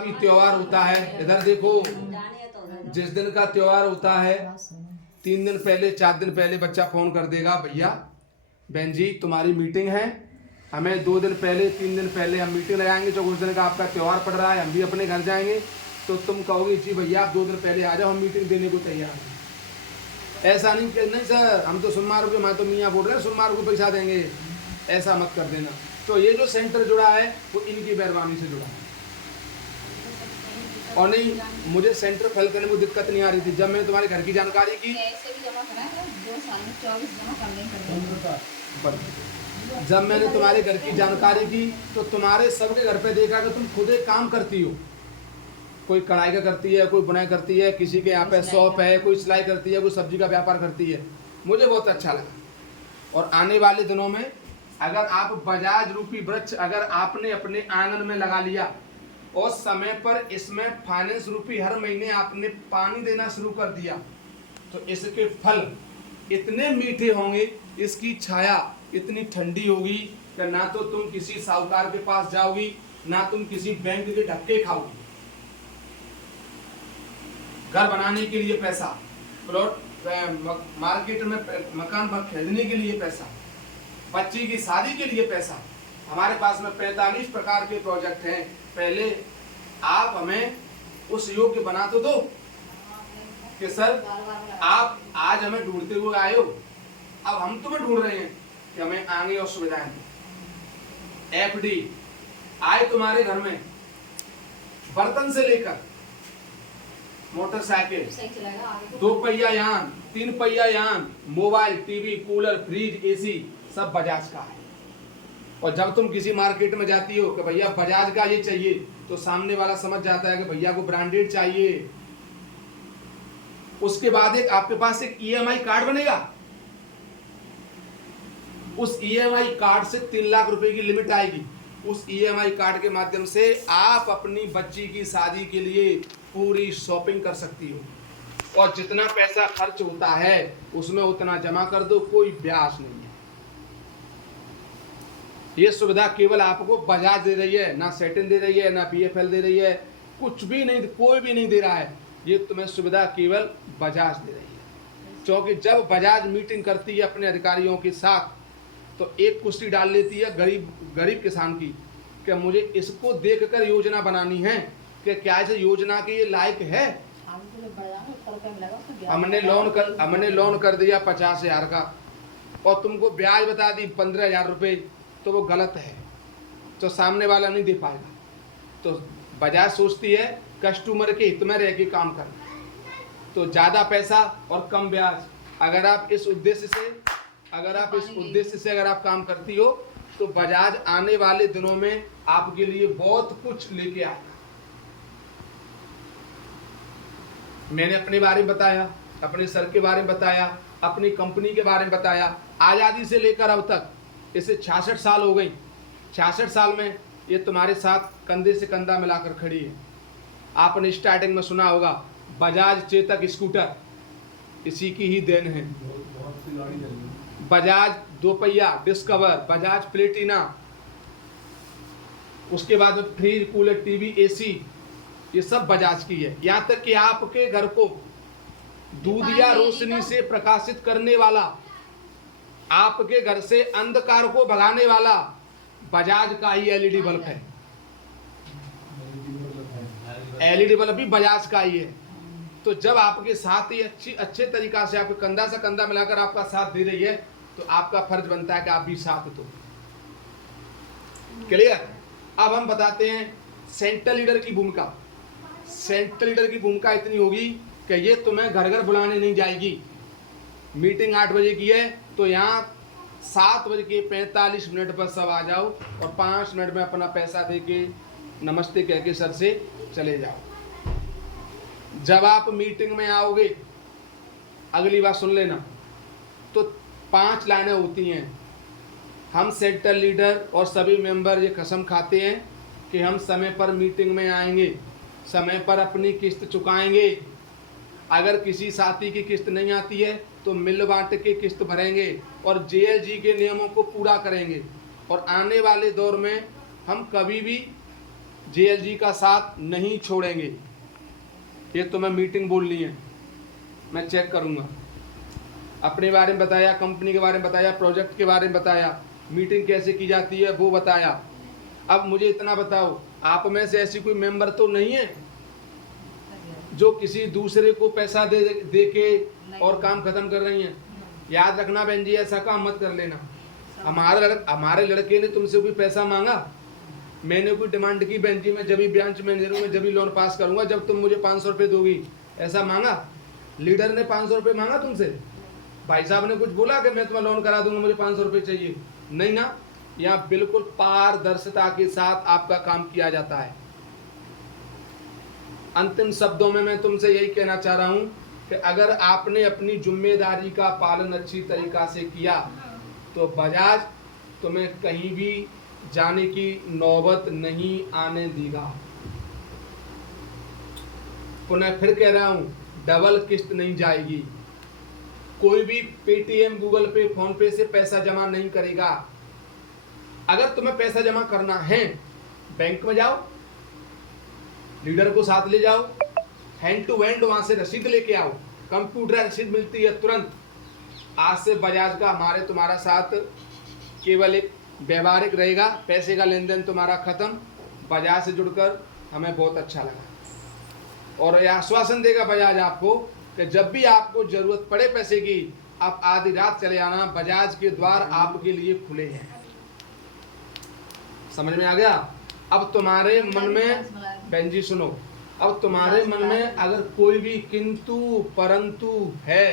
भी त्योहार होता है, इधर देखो, जिस दिन का त्योहार होता है 3 दिन पहले 4 दिन पहले बच्चा फोन कर देगा, भैया बहन जी तुम्हारी मीटिंग है, हमें 2 दिन पहले 3 दिन पहले हम मीटिंग लगाएंगे, जो उस दिन का आपका त्योहार पड़ रहा है, हम भी अपने घर जाएंगे, तो तुम कहोगे जी भैया आप 2 दिन पहले आ जाओ, हम मीटिंग देने को तैयार हैं। ऐसा नहीं कि नहीं सर हम तो सोमवार को, मैं तो मियाँ बोल रहे हैं सोमवार को पैसा देंगे, ऐसा मत कर देना। तो ये जो सेंटर जुड़ा है वो इनकी मेहरबानी से जुड़ा है। और नहीं, मुझे सेंटर फैल करने में दिक्कत नहीं आ रही थी जब मैंने तुम्हारे घर की जानकारी की, जब मैंने तुम्हारे घर की जानकारी की तो तुम्हारे सबके घर पे देखा कि तुम खुद एक काम करती हो, कोई कढ़ाई का करती है, कोई बुनाई करती है, किसी के यहाँ पे शॉप है, कोई सिलाई करती है, कोई सब्जी का व्यापार करती है, मुझे बहुत अच्छा लगा। और आने वाले दिनों में अगर आप बजाज रूपी वृक्ष अगर आपने अपने आंगन में लगा लिया और समय पर इसमें फाइनेंस रूपी हर महीने आपने पानी देना शुरू कर दिया, तो इसके फल इतने मीठे होंगे, इसकी छाया इतनी ठंडी होगी कि ना तो तुम किसी साहूकार के पास जाओगी, ना तुम किसी बैंक के धक्के खाओगी। घर बनाने के लिए पैसा, प्लॉट मार्केट में मकान खरीदने के लिए पैसा, बच्ची की शादी के लिए पैसा, हमारे पास में 45 प्रकार के प्रोजेक्ट हैं। पहले आप हमें उस योग्य बना तो दो कि सर आप आज हमें ढूंढते हुए आए हो, अब हम तुम्हें ढूंढ रहे हैं कि हमें आगे और सुविधाएं दो। एफडी आए तुम्हारे घर में, बर्तन से लेकर मोटरसाइकिल, 2 पहिया यान, 3 पहिया यान, mobile, TV, cooler, fridge, AC सब बजाज का है। और जब तुम किसी मार्केट में जाती हो कि भैया बजाज का ये चाहिए, तो सामने वाला समझ जाता है कि भैया को ब्रांडेड चाहिए। उसके बाद एक आपके पास एक ईएमआई कार्ड बनेगा, उस ईएमआई कार्ड से 3 लाख रुपए की लिमिट आएगी। उस ईएमआई कार्ड के माध्यम से आप अपनी बच्ची की शादी के लिए पूरी शॉपिंग कर सकती हो, और जितना पैसा खर्च होता है उसमें उतना जमा कर दो, कोई ब्याज नहीं है। ये सुविधा केवल आपको बजाज दे रही है, ना सेटिन दे रही है, ना बीएफएल दे रही है, कुछ भी नहीं, कोई भी नहीं दे रहा है। ये तुम्हें सुविधा केवल बजाज दे रही है, क्योंकि जब बजाज मीटिंग करती है अपने अधिकारियों के साथ तो एक कुर्सी डाल लेती है गरीब किसान की कि मुझे इसको देखकर योजना बनानी है कि क्या इस योजना के ये लायक है। हमने लोन कर दिया 50,000 का और तुमको ब्याज बता दी 15,000 रुपये, तो वो गलत है, तो सामने वाला नहीं दे पाएगा। तो बजाज सोचती है कस्टमर के हित में रह के काम करना, तो ज़्यादा पैसा और कम ब्याज। अगर आप इस उद्देश्य से अगर आप काम करती हो तो बजाज आने वाले दिनों में आपके लिए बहुत कुछ लेके आएगा। मैंने अपने बारे में बताया, अपने सर के बारे में बताया, अपनी कंपनी के बारे में बताया। आज़ादी से लेकर अब तक इसे 66 साल हो गई। 66 साल में ये तुम्हारे साथ कंधे से कंधा मिलाकर खड़ी है। आपने स्टार्टिंग में सुना होगा बजाज चेतक स्कूटर, इसी की ही देन है। बजाज 2 पहिया डिस्कवर, बजाज प्लेटिना, उसके बाद फ्रिज, कूलर, टीवी, एसी, ये सब बजाज की है। यहाँ तक कि आपके घर को दूध या रोशनी से प्रकाशित करने वाला, आपके घर से अंधकार को भगाने वाला बजाज का ही एलईडी बल्ब है। एलईडी बल्ब भी बजाज का ही है। तो जब आपके साथ ही अच्छे तरीका से आपके कंधा से कंधा मिलाकर आपका साथ दे रही है, तो आपका फर्ज बनता है कि आप भी साथ दो। क्लियर? अब हम बताते हैं सेंट्रल लीडर की भूमिका। सेंट्रल लीडर की भूमिका इतनी होगी कि ये तुम्हें घर घर बुलाने नहीं जाएगी। मीटिंग 8 बजे की है तो यहाँ 7:45 पर सब आ जाओ और 5 मिनट में अपना पैसा दे के नमस्ते कह के सर से चले जाओ। जब आप मीटिंग में आओगे, अगली बात सुन लेना, तो 5 लाइनें होती हैं। हम सेंट्रल लीडर और सभी मेंबर ये कसम खाते हैं कि हम समय पर मीटिंग में आएंगे, समय पर अपनी किस्त चुकाएंगे। अगर किसी साथी की किस्त नहीं आती है तो मिल बांट के किस्त भरेंगे और जेएलजी के नियमों को पूरा करेंगे। और आने वाले दौर में हम कभी भी JLG का साथ नहीं छोड़ेंगे। ये तो मैं मीटिंग बोलनी है, मैं चेक करूँगा। अपने बारे में बताया, कंपनी के बारे में बताया, प्रोजेक्ट के बारे में बताया, मीटिंग कैसे की जाती है वो बताया। अब मुझे इतना बताओ, आप में से ऐसी कोई मेंबर तो नहीं है जो किसी दूसरे को पैसा दे के और काम खत्म कर रही हैं? याद रखना बहन जी, ऐसा काम मत कर लेना। हमारे लड़के ने तुमसे कोई पैसा मांगा, मैंने कोई डिमांड की बहन जी मैं जब भी ब्रांच मैनेजर हूँ, मैं जब भी लोन पास करूंगा जब तुम मुझे 500 रुपये दोगी, ऐसा मांगा? लीडर ने 500 रुपये मांगा तुमसे? भाई साहब ने कुछ बोला कि मैं तुम्हें लोन करा दूंगा, मुझे 500 रुपये चाहिए? नहीं ना। यहाँ बिल्कुल पारदर्शिता के साथ आपका काम किया जाता है। अंतिम शब्दों में मैं तुमसे यही कहना चाह रहा हूँ कि अगर आपने अपनी जिम्मेदारी का पालन अच्छी तरीका से किया तो बजाज तुम्हें कहीं भी जाने की नौबत नहीं आने देगा। पुनः फिर कह रहा हूँ, डबल किस्त नहीं जाएगी। कोई भी पेटीएम, गूगल पे, फोन पे से पैसा जमा नहीं करेगा। अगर तुम्हें पैसा जमा करना है, बैंक में जाओ, लीडर को साथ ले जाओ, हैंड टू हैंड वहां से रसीद लेके आओ, कंप्यूटर रसीद मिलती है तुरंत। आज से बजाज का हमारे तुम्हारा साथ केवल एक व्यवहारिक रहेगा, पैसे का लेन देन तुम्हारा खत्म। बजाज से जुड़कर हमें बहुत अच्छा लगा और यह आश्वासन देगा बजाज आपको कि जब भी आपको जरूरत पड़े पैसे की, आप आधी रात चले आना, बजाज के द्वार आपके लिए खुले हैं। समझ में आ गया? अब तुम्हारे मन में, बहन जी सुनो, अब तुम्हारे मन में अगर कोई भी किंतु परंतु है